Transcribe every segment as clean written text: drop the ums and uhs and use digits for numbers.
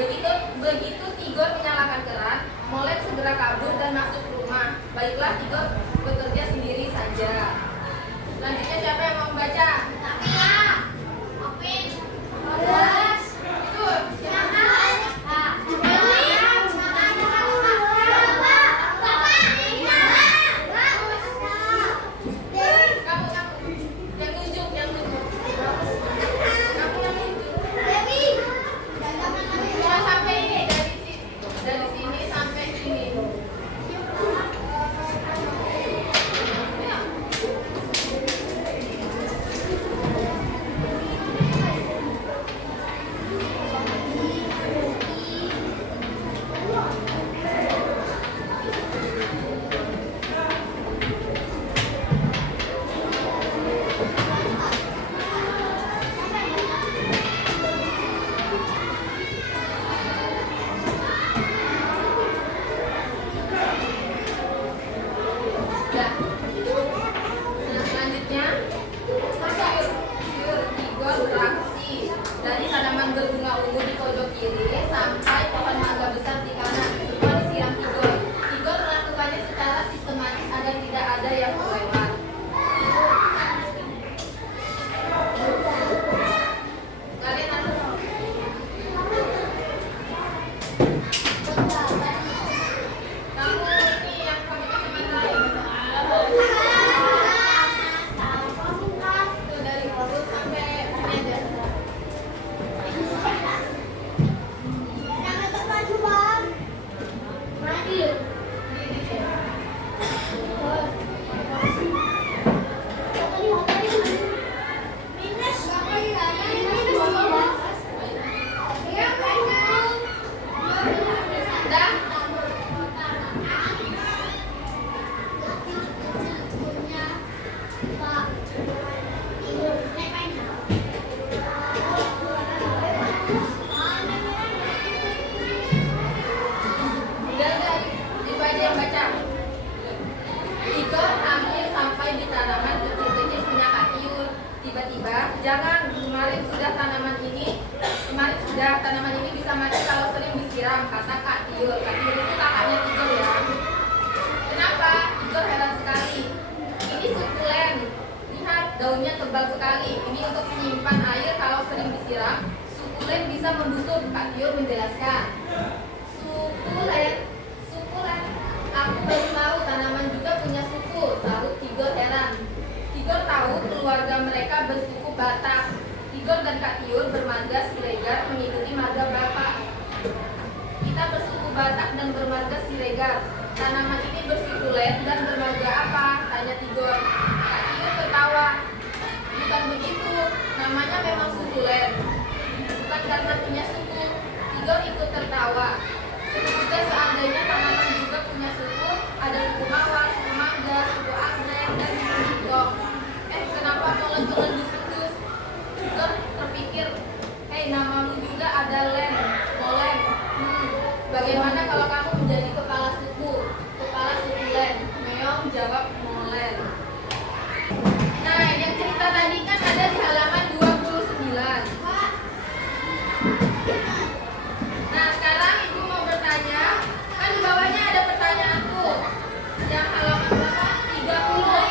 Begitu begitu Tigor menyalakan keran, Molen segera kabur dan masuk rumah. Baiklah, Tigor bekerja sendiri saja. Selanjutnya siapa yang mau membaca? Itu siapa? Tanaman ini bisa mati kalau sering disiram, kata Kak Tiur. Kak Tiur itu kakaknya Tigor ya. Kenapa? Tigor heran sekali. Ini sukulen. Lihat, daunnya tebal sekali. Ini untuk menyimpan air kalau sering disiram. Sukulen bisa membusuk. Kak Tiur menjelaskan. Sukulen. Aku baru tahu tanaman juga punya suku. Sahut Tigor heran. Tigor tahu keluarga mereka bersuku Batak. Tigor dan Kak Tiur bermarga Siregar mengikuti marga Bapak. Kita bersuku Batak dan bermarga Siregar. Tanaman ini bersukulen dan bermarga apa? Tanya Tigor. Kak Tiur tertawa. Bukan begitu, namanya memang sukulen. Bukan karena punya suku. Tigor ikut tertawa. Jika seandainya tanaman juga punya suku, ada suku Mawar, suku Mangga, suku Anggrek, dan suku Singkong. Kenapa molen-molen disukus? Tigor terpikir, hei, namamu juga ada Len, Molen. Bagaimana kalau kamu menjadi kepala suku Len? Meong jawab Molen. Nah, yang cerita tadi kan ada di halaman 29. Nah, sekarang Ibu mau bertanya, kan di bawahnya ada pertanyaanku. Yang halaman berapa? 30.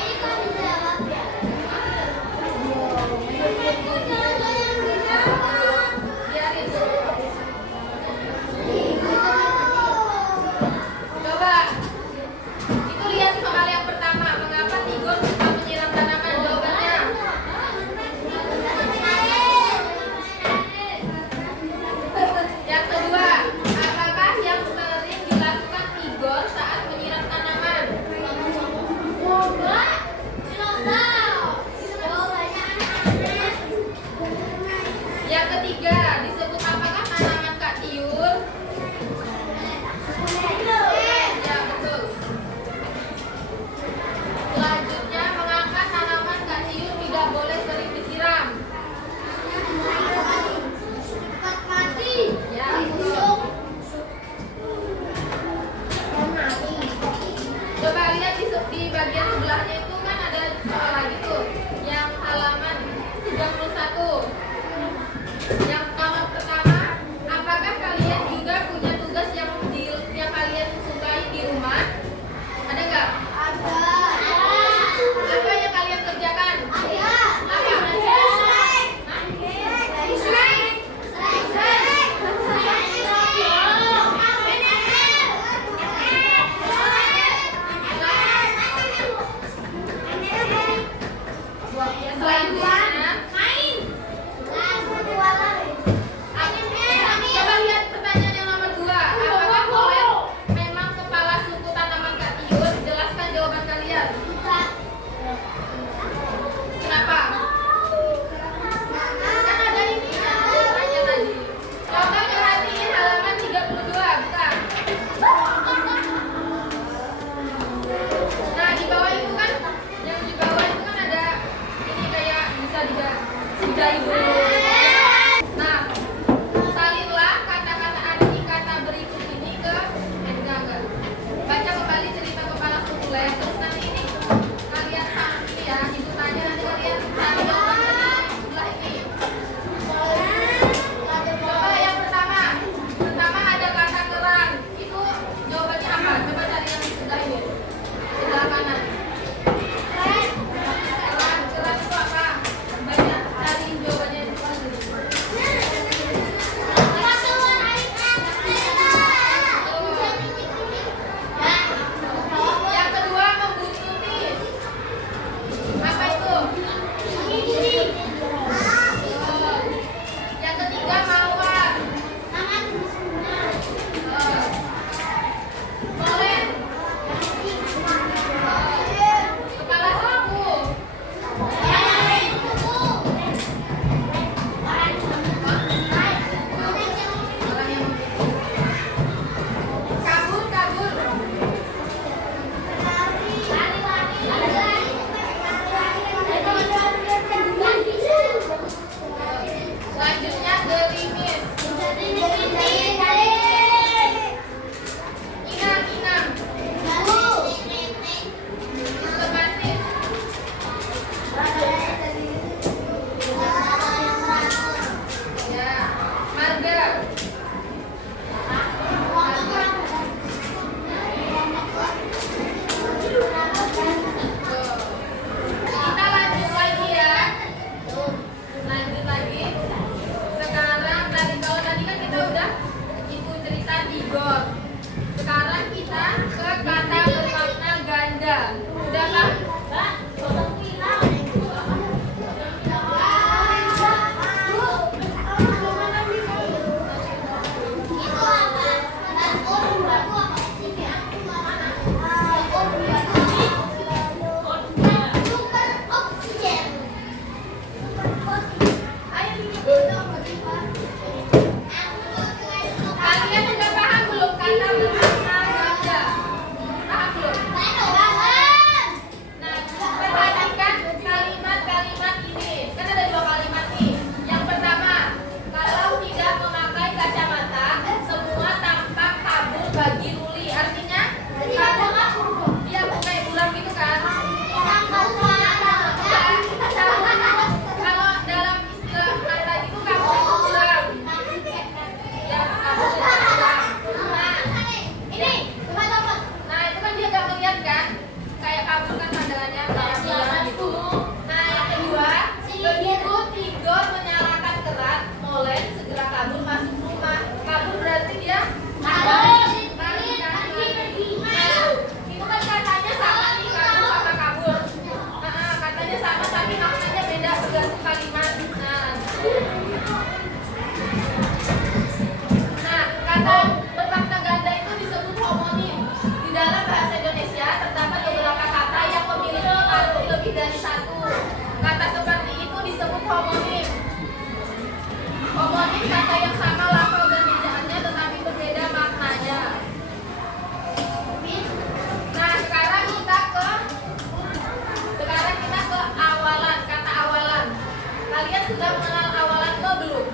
sudah mengenal awalan me belum?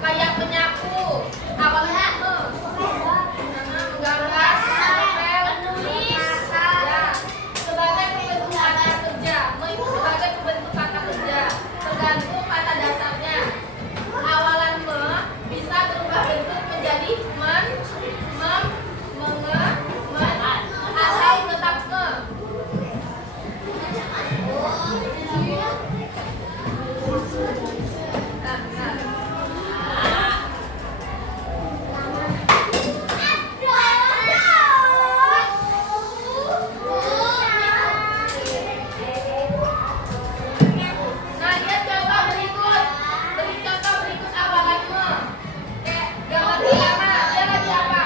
Kayak menyapu, awalnya me. Menggambar, menempel, menulis. Ya. Sebagai pembentuk kata kerja. Me itu sebagai pembentuk kata kerja. Tergantung kata dasarnya. Awalan me bisa berubah bentuk menjadi men, mem, menge, men, atau tetap me. Nah, lihat contoh berikut. Beri contoh berikut awalan me. Kayak gambar Tiana, dia lagi apa?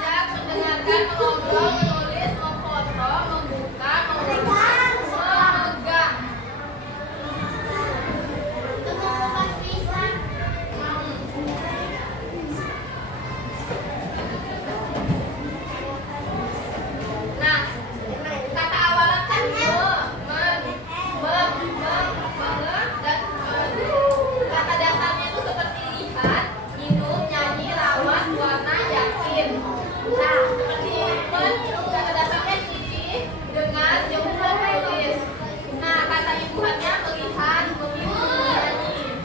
Ya, mendengarkan, mengobrol, menulis, memfoto, membuka, memegang. Nah, kata awalan kan me, men, mem, menge, dan men. Kata dasarnya itu seperti lihat, minum, nyanyi, rawat, warna, yakin. Nah, seperti men, kata dasarnya cuci, dengar, jemput, tulis. Nah, kata imbuhannya melihat, meminum, menyanyi.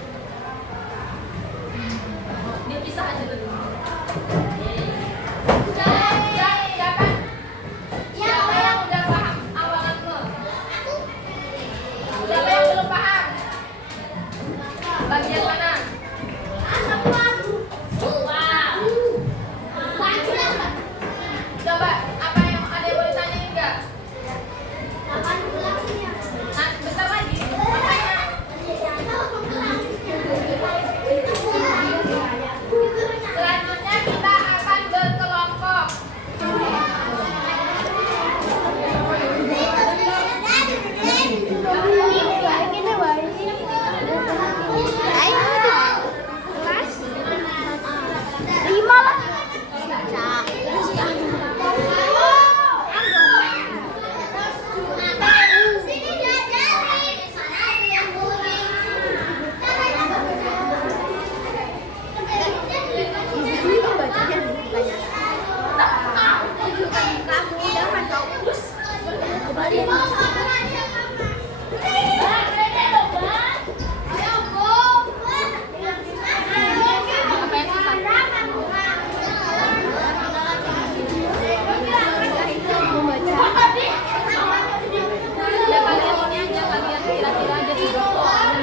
Dipisah aja dulu. Ya kan? Siapa yang udah paham awalan me? Siapa yang belum paham? Bagian mana? Coba, apa yang ada yang boleh tanyain nggak? Nah, bentar lagi. Makanya. Selanjutnya kita akan berkelompok. Ya kalian ini aja, kalian kira-kira aja tiga orang.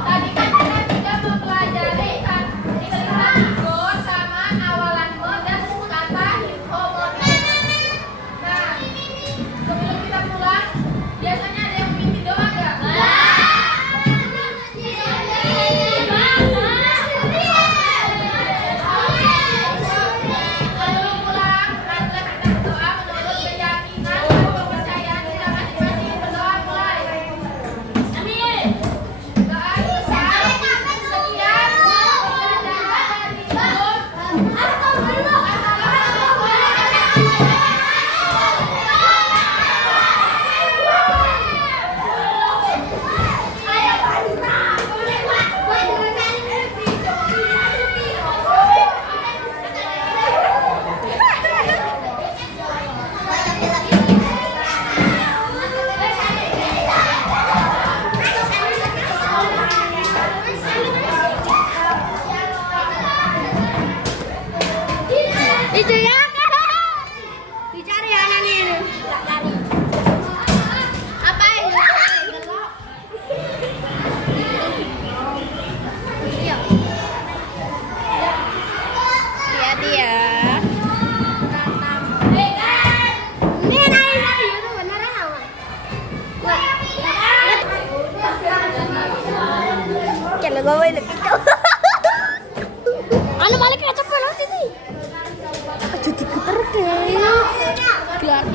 Tadi kan kita sudah mempelajari ikut sama awalan me dan kata homonim. Nah, sebelum kita pulang, biasanya ada yang mimpi doa nggak? Sebelum pulang, marilah kita berdoa menurut keyakinan dan kepercayaan kita masing-masing. Berdoa mulai. Amin. Itu ya, dicari anaknya ini. Cari. Apa ini? Iya. Hati-hati ya. Ini naik itu beneran aman. Kalau gue lebih kecil. Anu balik aja pelan sini. Jadi keter kayak. Gak.